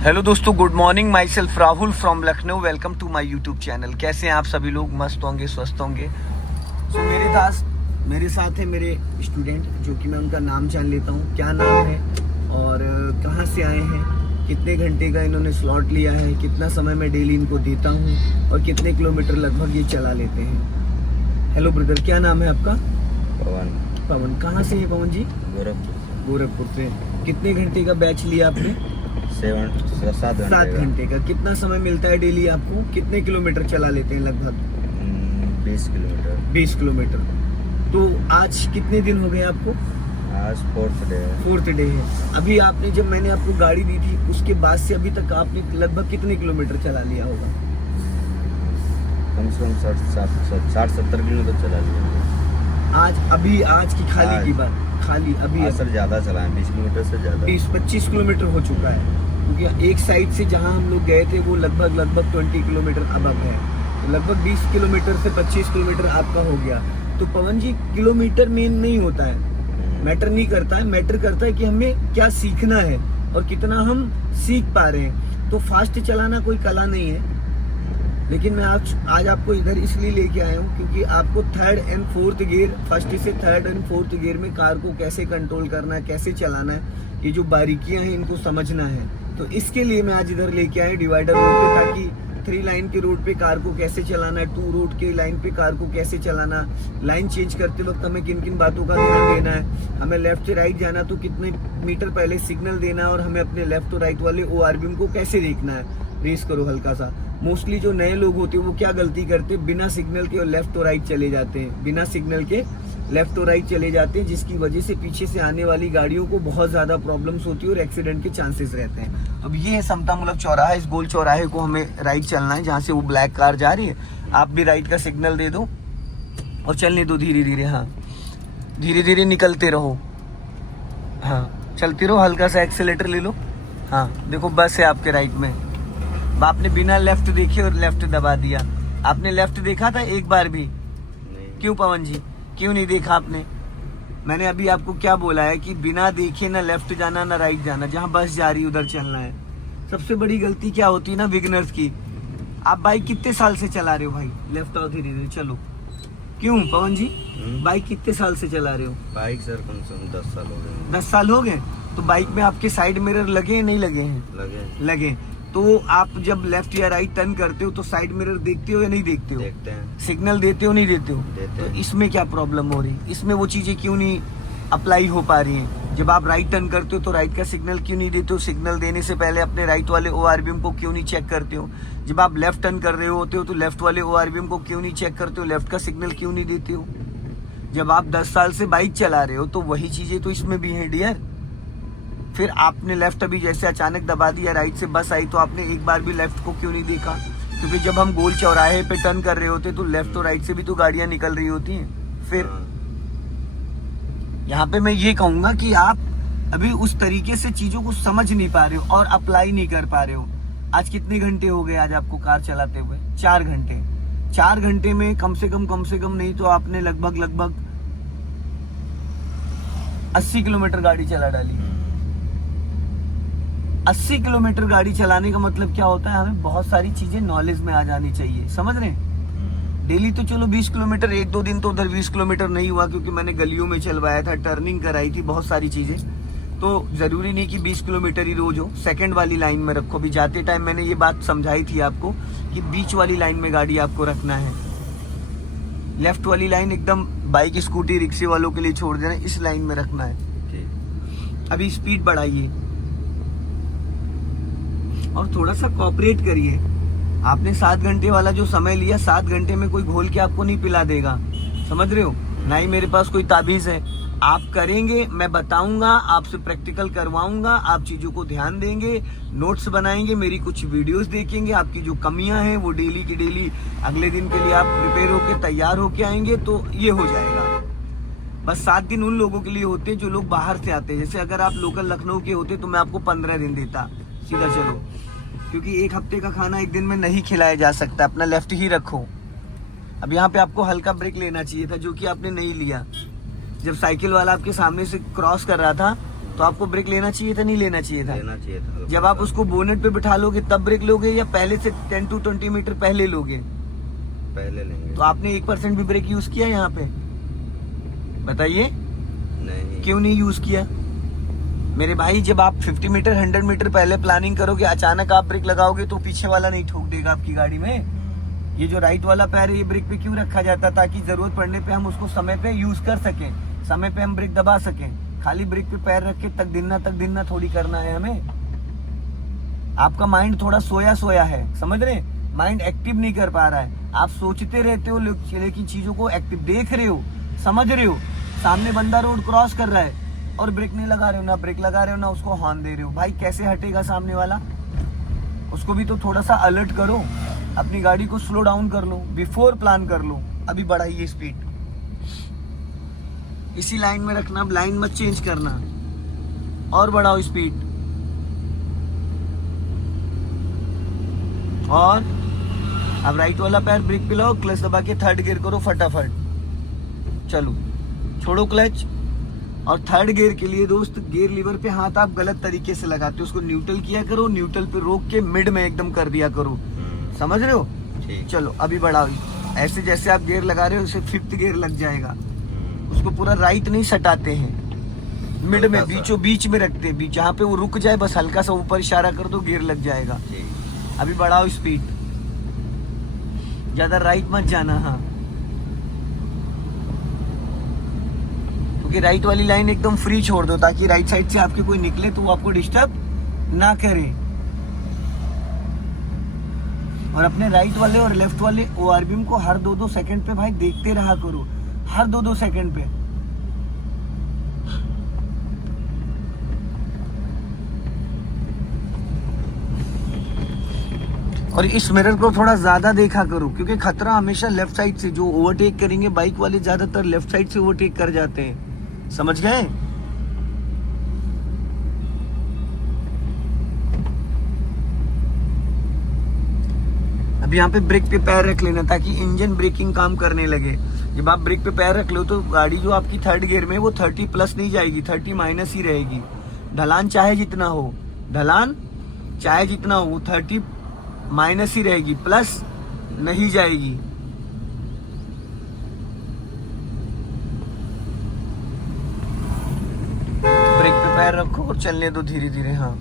Hello दोस्तों, good morning. Myself Rahul from Lucknow. Welcome to my YouTube channel. कैसे हैं आप सभी लोग? मस्त होंगे, स्वस्थ होंगे। मेरे साथ है मेरे स्टूडेंट, जो कि मैं उनका नाम जान लेता हूँ। क्या नाम है और कहाँ से आए हैं, कितने घंटे का इन्होंने स्लॉट लिया है, कितना समय मैं डेली इनको देता हूँ और कितने किलोमीटर लगभग ये चला लेते हैं। हेलो ब्रदर, क्या नाम है आपका? पवन। कहाँ से है पवन जी? गोरखपुर से। कितने घंटे का बैच लिया आपने? 7 घंटे का। कितना समय मिलता है डेली आपको? कितने किलोमीटर चला लेते हैं लगभग? 20 किलोमीटर। तो आज कितने दिन हो गए आपको? आज फोर्थ डे है। अभी आपने, जब मैंने आपको गाड़ी दी थी उसके बाद से अभी तक आपने लगभग कितने किलोमीटर चला लिया होगा? कम से कम 60-70 किलोमीटर चला लिया। आज की खाली की बात, खाली अभी सर ज़्यादा चला है, 20 किलोमीटर से ज़्यादा, 20-25 किलोमीटर हो चुका है। क्योंकि एक साइड से जहाँ हम लोग गए थे वो लगभग 20 किलोमीटर अबव है। तो लगभग 20 किलोमीटर से 25 किलोमीटर आपका हो गया। तो पवन जी, किलोमीटर मेन नहीं होता है, मैटर नहीं करता है। मैटर करता है कि हमें क्या सीखना है और कितना हम सीख पा रहे हैं। तो फास्ट चलाना कोई कला नहीं है, लेकिन मैं आज आपको इधर इसलिए लेके आया हूँ क्योंकि आपको third and fourth gear, first से थर्ड एंड फोर्थ गियर में कार को कैसे कंट्रोल करना है, कैसे चलाना है, ये जो बारीकियां हैं इनको समझना है। तो इसके लिए मैं आज इधर लेके आया डिवाइडर रोड पे, ताकि 3 लाइन के रोड पे कार को कैसे चलाना है, 2 रोड के लाइन पे कार को कैसे चलाना, लाइन चेंज करते वक्त हमें किन किन बातों का ध्यान देना है, हमें लेफ्ट से राइट जाना तो कितने मीटर पहले सिग्नल देना है, और हमें अपने लेफ्ट और राइट वाले ORBM को कैसे देखना है। रेस करो हल्का सा। मोस्टली जो नए लोग होते हैं वो क्या गलती करते हैं, बिना सिग्नल के लेफ्ट और राइट चले जाते हैं, बिना सिग्नल के लेफ्ट और राइट चले जाते हैं, जिसकी वजह से पीछे से आने वाली गाड़ियों को बहुत ज्यादा प्रॉब्लम्स होती है और एक्सीडेंट के चांसेस रहते हैं। अब ये है समतामूलक चौराहा। इस गोल चौराहे को हमें राइट चलना है, जहाँ से वो ब्लैक कार जा रही है। आप भी राइट का सिग्नल दे दो और चलने दो धीरे धीरे। हाँ, धीरे धीरे निकलते रहो। हाँ, चलते रहो, हल्का सा एक्सीलेटर ले लो। हाँ देखो, बस है आपके राइट में। आपने बिना लेफ्ट देखे और लेफ्ट दबा दिया। आपने लेफ्ट देखा था एक बार भी? क्यों पवन जी, क्यों नहीं देखा आपने? मैंने अभी आपको क्या बोला है कि बिना देखे ना लेफ्ट जाना ना राइट जाना, जहां बस जा रही उधर चलना है। सबसे बड़ी गलती क्या होती है ना बिगिनर्स की? आप बाइक कितने साल से चला रहे हो भाई? लेफ्ट आओ, धीरे धीरे चलो। क्यों पवन जी, बाइक कितने साल से चला रहे हो? बाइक सर कम से कम 10 साल हो गए। 10 साल हो गए। तो बाइक में आपके साइड मिरर लगे हैं, नहीं लगे हैं? लगे। तो आप जब लेफ्ट या राइट टर्न करते हो तो साइड मिरर देखते हो या नहीं देखते हो? देखते हैं। सिग्नल देते हो, नहीं देते हो? देते हैं। तो इसमें क्या प्रॉब्लम हो रही? इसमें वो चीजें क्यों नहीं अप्लाई हो पा रही हैं? जब आप राइट टर्न करते हो तो राइट का सिग्नल क्यों नहीं देते हो? सिग्नल देने से पहले अपने राइट वाले ORBM को क्यों नहीं चेक करते हो? जब आप लेफ्ट टर्न कर रहे होते हो तो लेफ्ट वाले ORBM को क्यों नहीं चेक करते हो? लेफ्ट का सिग्नल क्यों नहीं देते हो? जब आप 10 साल से बाइक चला रहे हो तो वही चीजें तो इसमें भी हैं डियर। फिर आपने लेफ्ट अभी जैसे अचानक दबा दिया, राइट से बस आई, तो आपने एक बार भी लेफ्ट को क्यों नहीं देखा? क्योंकि जब हम गोल चौराहे पे टर्न कर रहे होते तो लेफ्ट और राइट से भी तो गाड़ियां निकल रही होती हैं। फिर यहाँ पे मैं ये कहूंगा कि आप अभी उस तरीके से चीजों को समझ नहीं पा रहे हो और अप्लाई नहीं कर पा रहे हो। आज कितने घंटे हो गए आज आपको कार चलाते हुए? 4 घंटे। 4 घंटे में कम से कम नहीं तो आपने लगभग 80 किलोमीटर गाड़ी चला डाली। 80 किलोमीटर गाड़ी चलाने का मतलब क्या होता है? हमें बहुत सारी चीजें नॉलेज में आ जानी चाहिए, समझ रहे हैं? डेली तो चलो 20 किलोमीटर, 1-2 दिन तो उधर 20 किलोमीटर नहीं हुआ क्योंकि मैंने गलियों में चलवाया था, टर्निंग कराई थी, बहुत सारी चीजें। तो जरूरी नहीं कि 20 किलोमीटर ही रोज हो। सेकंड वाली लाइन में रखो। अभी जाते टाइम मैंने ये बात समझाई थी आपको कि बीच वाली लाइन में गाड़ी आपको रखना है। लेफ्ट वाली लाइन एकदम बाइक, स्कूटी, रिक्शे वालों के लिए छोड़ देना, इस लाइन में रखना है। अभी स्पीड बढ़ाइए और थोड़ा सा कोऑपरेट करिए। आपने 7 घंटे वाला जो समय लिया, 7 घंटे में कोई घोल के आपको नहीं पिला देगा, समझ रहे हो? ना ही मेरे पास कोई ताबीज है। आप करेंगे, मैं बताऊंगा, आपसे प्रैक्टिकल करवाऊंगा, आप चीजों को ध्यान देंगे, नोट्स बनाएंगे, मेरी कुछ वीडियोस देखेंगे, आपकी जो कमियां हैं वो डेली की डेली अगले दिन के लिए आप प्रिपेयर होके तैयार होके आएंगे, तो ये हो जाएगा। बस 7 दिन उन लोगों के लिए होते हैं जो लोग बाहर से आते हैं। जैसे अगर आप लोकल लखनऊ के होते तो मैं आपको 15 दिन देता, सीधा चलो, क्योंकि एक हफ्ते का खाना एक दिन में नहीं खिलाया जा सकता। अपना लेफ्ट ही रखो। अब यहाँ पे आपको हल्का ब्रेक लेना चाहिए था, जो कि आपने नहीं लिया। जब साइकिल वाला आपके सामने से क्रॉस कर रहा था तो आपको ब्रेक लेना चाहिए था, नहीं लेना चाहिए था? लेना चाहिए था। जब आप उसको बोनेट पे बिठा लोगे तब ब्रेक लोगे या पहले से 10 to 20 मीटर पहले लोगे? पहले लेंगे। तो आपने 1% भी ब्रेक यूज किया यहाँ पे? बताइए नहीं। क्यों नहीं यूज किया? मेरे भाई जब आप 50 मीटर 100 मीटर पहले प्लानिंग करोगे, अचानक आप ब्रेक लगाओगे तो पीछे वाला नहीं ठोक देगा आपकी गाड़ी में। ये जो राइट वाला पैर है ये ब्रेक पे क्यों रखा जाता है? ताकि जरूरत पड़ने पे हम उसको समय पे यूज कर सकें, समय पे हम ब्रेक दबा सकें। खाली ब्रेक पे पैर रख के तक दिनना थोड़ी करना है हमें। आपका माइंड थोड़ा सोया सोया है, समझ रहे? माइंड एक्टिव नहीं कर पा रहा है। आप सोचते रहते हो लेकिन चीजों को एक्टिव देख रहे हो, समझ रहे हो। सामने बंदा रोड क्रॉस कर रहा है और ब्रेक नहीं लगा रहे हो, ना ब्रेक लगा रहे हो, ना उसको हॉर्न दे रहे हो। भाई कैसे हटेगा सामने वाला? उसको भी तो थोड़ा सा अलर्ट करो, अपनी गाड़ी को स्लो डाउन कर लो, बिफोर प्लान कर लो। अभी बढ़ाइए स्पीड, इसी लाइन में रखना, अब लाइन मत चेंज करना, और बढ़ाओ स्पीड। और अब राइट वाला पैर ब्रेक पे लाओ, क्लच दबा के थर्ड गियर करो फटाफट। चलो छोड़ो क्लच। और थर्ड गियर के लिए दोस्त, गियर लीवर पे हाथ आप गलत तरीके से लगाते हो, उसको न्यूट्रल किया करो, न्यूट्रल पे रोक के मिड में एकदम कर दिया करो, समझ रहे हो? चलो अभी बढ़ाओ, ऐसे जैसे आप गियर लगा रहे हो उसे 5th गियर लग जाएगा। उसको पूरा राइट नहीं सटाते हैं, मिड में बीचों बीच में रखते हैं, जहाँ पे वो रुक जाए बस हल्का सा ऊपर इशारा कर दो, गियर लग जाएगा। अभी बढ़ाओ स्पीड, ज्यादा राइट मत जाना। हाँ, क्योंकि राइट वाली लाइन एकदम फ्री छोड़ दो ताकि राइट साइड से आपके कोई निकले तो वो आपको डिस्टर्ब ना करे। और अपने राइट वाले और लेफ्ट वाले ORBM को हर 2-2 सेकंड पे भाई देखते रहा करो, हर 2-2 सेकंड पे। और इस मिरर को थोड़ा ज्यादा देखा करो, क्योंकि खतरा हमेशा लेफ्ट साइड से, जो ओवरटेक करेंगे बाइक वाले ज्यादातर लेफ्ट साइड से ओवरटेक कर जाते हैं, समझ गए? अब यहाँ पे ब्रेक पे पैर रख लेना ताकि इंजन ब्रेकिंग काम करने लगे। जब आप ब्रेक पे पैर रख लो तो गाड़ी जो आपकी थर्ड गियर में वो 30 प्लस नहीं जाएगी, 30 माइनस ही रहेगी। ढलान चाहे जितना हो, ढलान चाहे जितना हो, वो 30 माइनस ही रहेगी, प्लस नहीं जाएगी। ब्रेक पे पैर रखो और चलने दो धीरे धीरे। हाँ,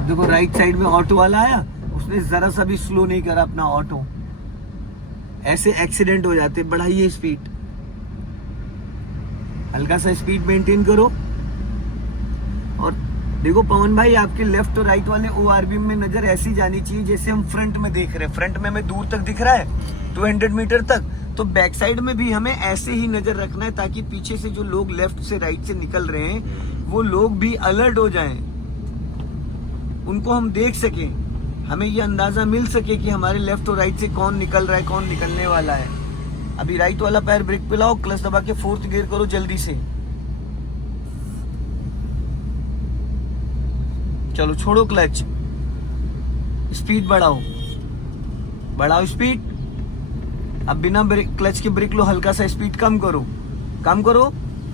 देखो राइट साइड में ऑटो वाला आया, उसने जरा सा भी स्लो नहीं करा अपना ऑटो, ऐसे एक्सीडेंट हो जाते। बढ़ाइए स्पीड, हल्का सा स्पीड मेंटेन करो। और देखो पवन भाई, आपके लेफ्ट और राइट वाले ORBM में नजर ऐसी जानी चाहिए जैसे हम फ्रंट में देख रहे हैं। फ्रंट में हमें दूर तक दिख रहा है 200 मीटर तक, तो बैक साइड में भी हमें ऐसे ही नजर रखना है ताकि पीछे से जो लोग लेफ्ट से राइट से निकल रहे हैं वो लोग भी अलर्ट हो जाएं, उनको हम देख सकें, हमें ये अंदाजा मिल सके कि हमारे लेफ्ट और राइट से कौन निकल रहा है, कौन निकलने वाला है। अभी राइट वाला पैर ब्रेक पे लाओ, क्लच दबा के 4th गियर करो जल्दी से। चलो छोड़ो क्लच, स्पीड बढ़ाओ, बढ़ाओ स्पीड। अब बिना क्लच के ब्रेक लो, हल्का सा स्पीड कम करो, कम करो।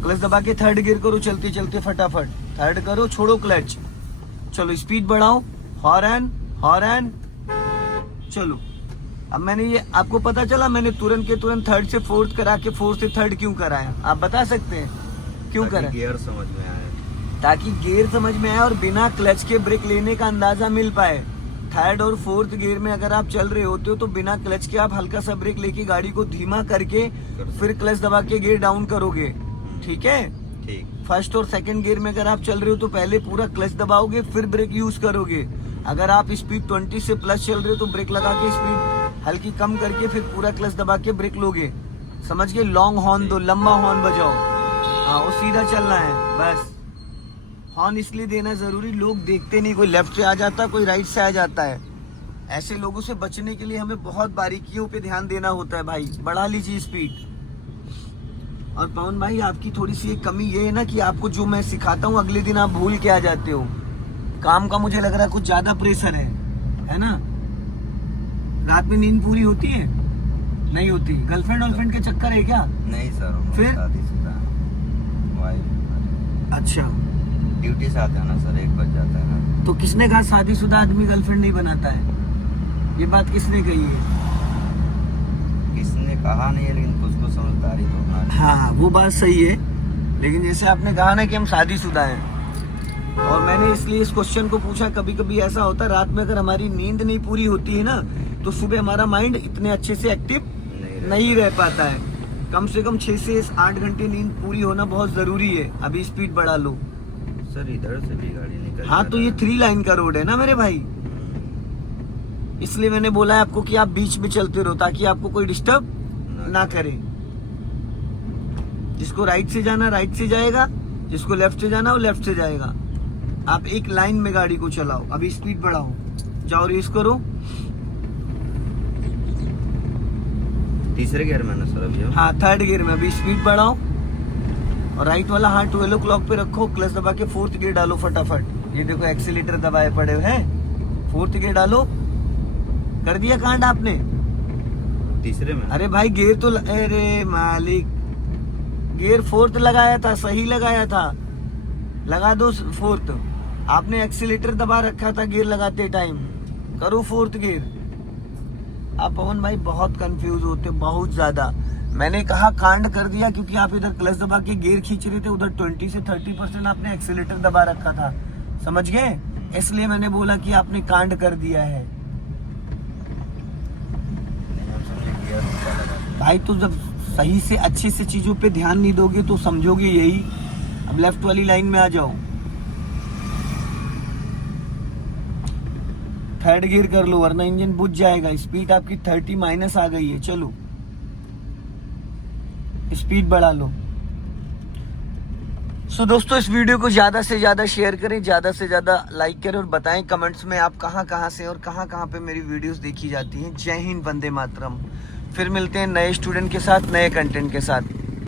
क्लच दबा के 3rd गियर करो चलते चलते फटाफट, 3rd करो, छोड़ो क्लच। चलो स्पीड बढ़ाओ, हॉर्न हॉर्न। चलो अब मैंने ये आपको पता चला, मैंने तुरंत के तुरंत 3rd से 4th करा के 4th से 3rd क्यों कराया? आप बता सकते हैं क्यों करा? गियर समझ में आए, ताकि गियर समझ में आए और बिना क्लच के ब्रेक लेने का अंदाजा मिल पाए। 3rd और 4th गियर में अगर आप चल रहे होते हो तो बिना क्लच के आप हल्का सा ब्रेक लेके गाड़ी को धीमा करके फिर क्लच दबा के गियर डाउन करोगे, ठीक है? ठीक। 1st और 2nd गियर में अगर आप चल रहे हो तो पहले पूरा क्लच दबाओगे फिर ब्रेक यूज करोगे। अगर आप स्पीड 20 से प्लस चल रहे हो तो ब्रेक लगा के स्पीड हल्की कम करके फिर पूरा क्लच दबा के ब्रेक लोगे, समझ गए? लॉन्ग हॉर्न दो, लंबा हॉर्न बजाओ। हाँ, वो सीधा चलना है बस। हॉर्न इसलिए देना जरूरी, लोग देखते नहीं, कोई लेफ्ट से आ जाता, कोई राइट से आ जाता है। ऐसे लोगों से बचने के लिए हमें बहुत बारीकियों पे ध्यान देना होता है भाई। बढ़ा लीजिए स्पीड। और पवन भाई, आपकी थोड़ी सी एक कमी ये है ना कि आपको जो मैं सिखाता हूँ अगले दिन आप भूल के आ जाते हो। काम का मुझे लग रहा है कुछ ज्यादा प्रेशर है ना? रात में नींद पूरी होती है? नहीं होती? गर्लफ्रेंड के चक्कर है क्या? नहीं सर, हम लोग फिर? शादीशुदा हैं। वाइफ अच्छा, ड्यूटी से आते हैं ना सर, 1 बज जाता है ना। तो किसने कहा शादीशुदा आदमी गर्लफ्रेंड नहीं बनाता है? ये बात किसने कही है? किसने कहा नहीं है, लेकिन कुछ को समझदारी तो होना चाहिए। हाँ, वो बात सही है, लेकिन जैसे आपने कहा ना कि हम शादीशुदा हैं, और मैंने इसलिए इस क्वेश्चन को पूछा, कभी कभी ऐसा होता है रात में अगर हमारी नींद नहीं पूरी होती है ना, तो सुबह हमारा माइंड इतने अच्छे से एक्टिव नहीं रह पाता है। कम से कम 6 से 8 घंटे नींद पूरी होना बहुत जरूरी है। अभी स्पीड बढ़ा लो सर, इधर से भी गाड़ी निकल हाँ, तो ये 3 लाइन का रोड है ना मेरे भाई, इसलिए मैंने बोला है आपको कि आप बीच में चलते रहो ताकि आपको कोई डिस्टर्ब ना करे। जिसको राइट से जाना राइट से जाएगा, जिसको लेफ्ट से जाना वो लेफ्ट से जाएगा। आप एक लाइन में गाड़ी को चलाओ। अभी स्पीड बढ़ाओ, जाओ रेस करो। तीसरे गियर में ना सर अभी हम। हाँ, 3rd गियर में। अभी स्पीड बढ़ाओ और राइट वाला हाथ 12 o'clock पे रखो, क्लच दबा के 4th गियर डालो फटाफट। ये देखो एक्सीलेटर दबाए पड़े हुए हैं, 4th गियर डालो। कर दिया कांड आपने? तीसरे में। अरे भाई गियर तो अरे मालिक, गियर 4th लगाया था, सही लगाया था, लगा दो 4th। आपने एक्सीलेटर दबा रखा था गियर लगाते टाइम, करो 4th गियर। आप पवन भाई बहुत कंफ्यूज होते, बहुत ज्यादा। मैंने कहा कांड कर दिया क्योंकि आप इधर क्लच दबा के गियर खींच रहे थे, उधर 20 से 30% आपने एक्सीलेटर दबा रखा था, समझ गए? इसलिए मैंने बोला कि आपने कांड कर दिया है। भाई तो जब सही से अच्छे से चीजों पे ध्यान नहीं दोगे तो समझोगे यही। अब लेफ्ट वाली लाइन में आ जाओ, 3rd गियर कर लो वरना इंजन बुझ जाएगा। स्पीड आपकी 30 माइनस आ गई है, चलो स्पीड बढ़ा लो। सो दोस्तों, इस वीडियो को ज्यादा से ज्यादा शेयर करें, ज्यादा से ज्यादा लाइक करें और बताएं कमेंट्स में आप कहां से और कहां पे मेरी वीडियोस देखी जाती हैं। जय हिंद, वंदे मातरम। फिर मिलते हैं नए स्टूडेंट के साथ, नए कंटेंट के साथ।